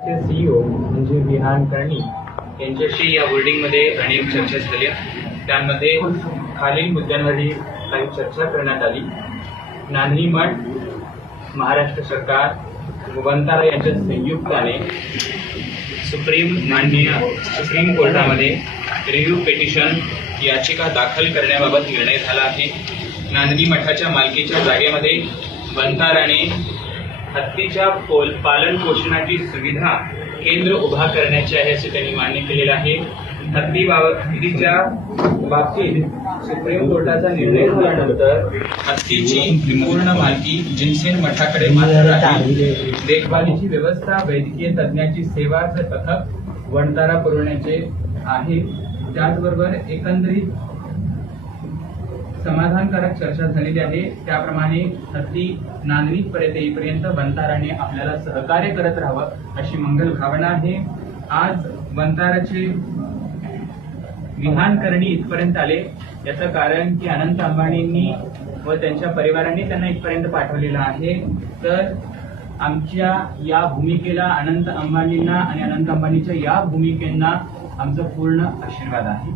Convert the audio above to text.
CEO म्हणजे विहान करणी यांच्याशी या होर्डिंगमध्ये अनेक चर्चा झाल्या. त्यामध्ये खालील मुद्द्यांवरही काही चर्चा करण्यात आली. नांदणी मठ, महाराष्ट्र सरकार, वंतारा यांच्या संयुक्ताने सुप्रीम कोर्टामध्ये रिव्ह्यू पिटिशन याचिका दाखल करण्याबाबत निर्णय झाला आहे. नांदणी मठाच्या मालकीच्या जागेमध्ये वंताराने हत्तीच्या पालन पोषणाची सुविधा केंद्र उभा करण्याचे आहे असे त्यांनी मान्य केलेलं आहे. हत्तीच्या बाबतीत सुप्रीम कोर्टाचा निर्णय झाल्यानंतर हत्तीची पूर्ण मालकी जिनसेन मठाकडे मात्र राहील. देखभालीची व्यवस्था, वैद्यकीय तज्ञाची सेवाचे पथक वंतारा पुरवण्याचे आहे. त्याचबरोबर एकंदरीत समाधानकारक चर्चा झालेली आहे. त्याप्रमाणे हत्ती नांदणीपर्यंत येईपर्यंत वंताराने आपल्याला सहकार्य करत राहावं अशी मंगल भावना आहे. आज वंताराचे विहान करणी इथपर्यंत आले, याचं कारण की अनंत अंबानींनी व त्यांच्या परिवारांनी त्यांना इथपर्यंत पाठवलेलं आहे. तर आमच्या या भूमिकेला अनंत अंबानींना आणि अनंत अंबानीच्या या भूमिकेंना आमचा पूर्ण आशीर्वाद आहे.